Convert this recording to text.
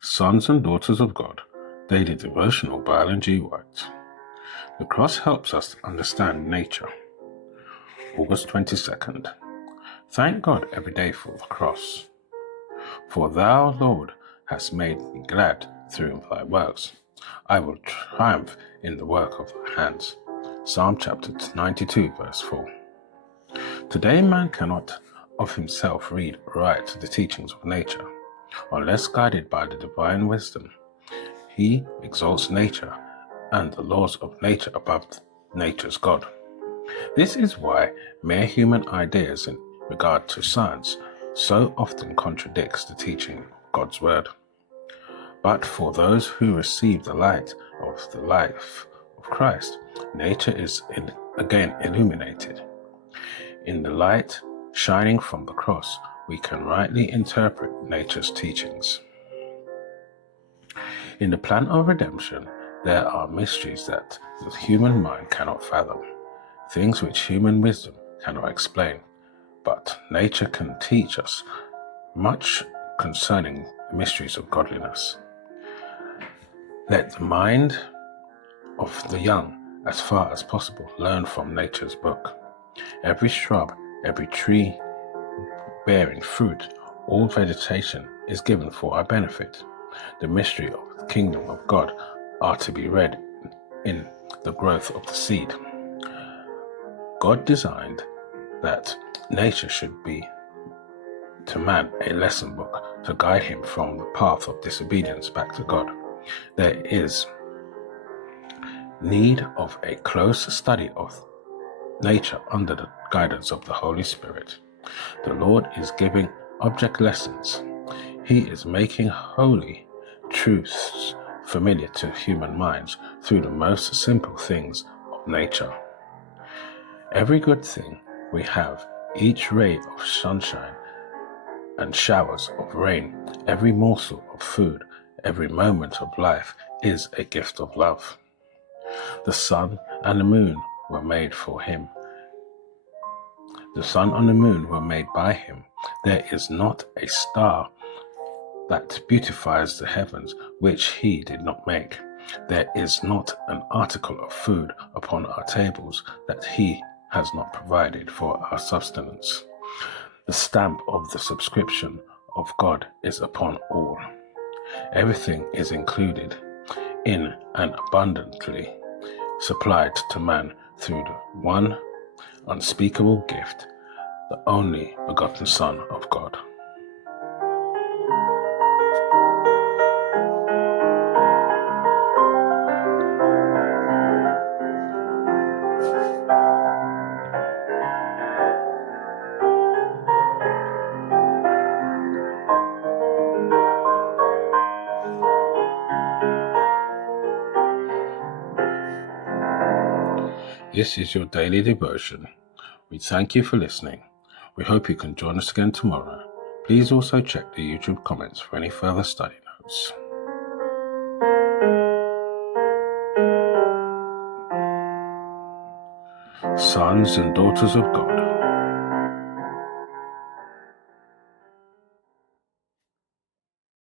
Sons and Daughters of God, Daily Devotional by Ellen G. White. The cross helps us understand nature. August 22nd. Thank God every day for the cross. For thou, Lord, hast made me glad through thy works. I will triumph in the work of thy hands. Psalm chapter 92, verse 4. Today man cannot of himself read aright the teachings of nature, unless guided by the divine wisdom. He exalts nature and the laws of nature above nature's God. This is why mere human ideas in regard to science so often contradicts the teaching of God's word. But for those who receive the light of the life of Christ, nature is again illuminated. In the light shining from the cross, we can rightly interpret nature's teachings. In the plan of redemption, there are mysteries that the human mind cannot fathom, things which human wisdom cannot explain, but nature can teach us much concerning the mysteries of godliness. Let the mind of the young, as far as possible, learn from nature's book. Every shrub, every tree bearing fruit, all vegetation is given for our benefit. The mystery of the kingdom of God are to be read in the growth of the seed. God designed that nature should be to man a lesson book to guide him from the path of disobedience back to God. There is need of a close study of nature under the guidance of the Holy Spirit. The Lord is giving object lessons. He is making holy truths familiar to human minds through the most simple things of nature. Every good thing we have, each ray of sunshine and showers of rain, every morsel of food, every moment of life is a gift of love. The sun and the moon were made for him. The sun and the moon were made by him. There is not a star that beautifies the heavens which he did not make. There is not an article of food upon our tables that he has not provided for our sustenance. The stamp of the subscription of God is upon all. Everything is included in and abundantly supplied to man through the one unspeakable gift, the only begotten Son of God. This is your daily devotion. We thank you for listening. We hope you can join us again tomorrow. Please also check the YouTube comments for any further study notes. Sons and Daughters of God,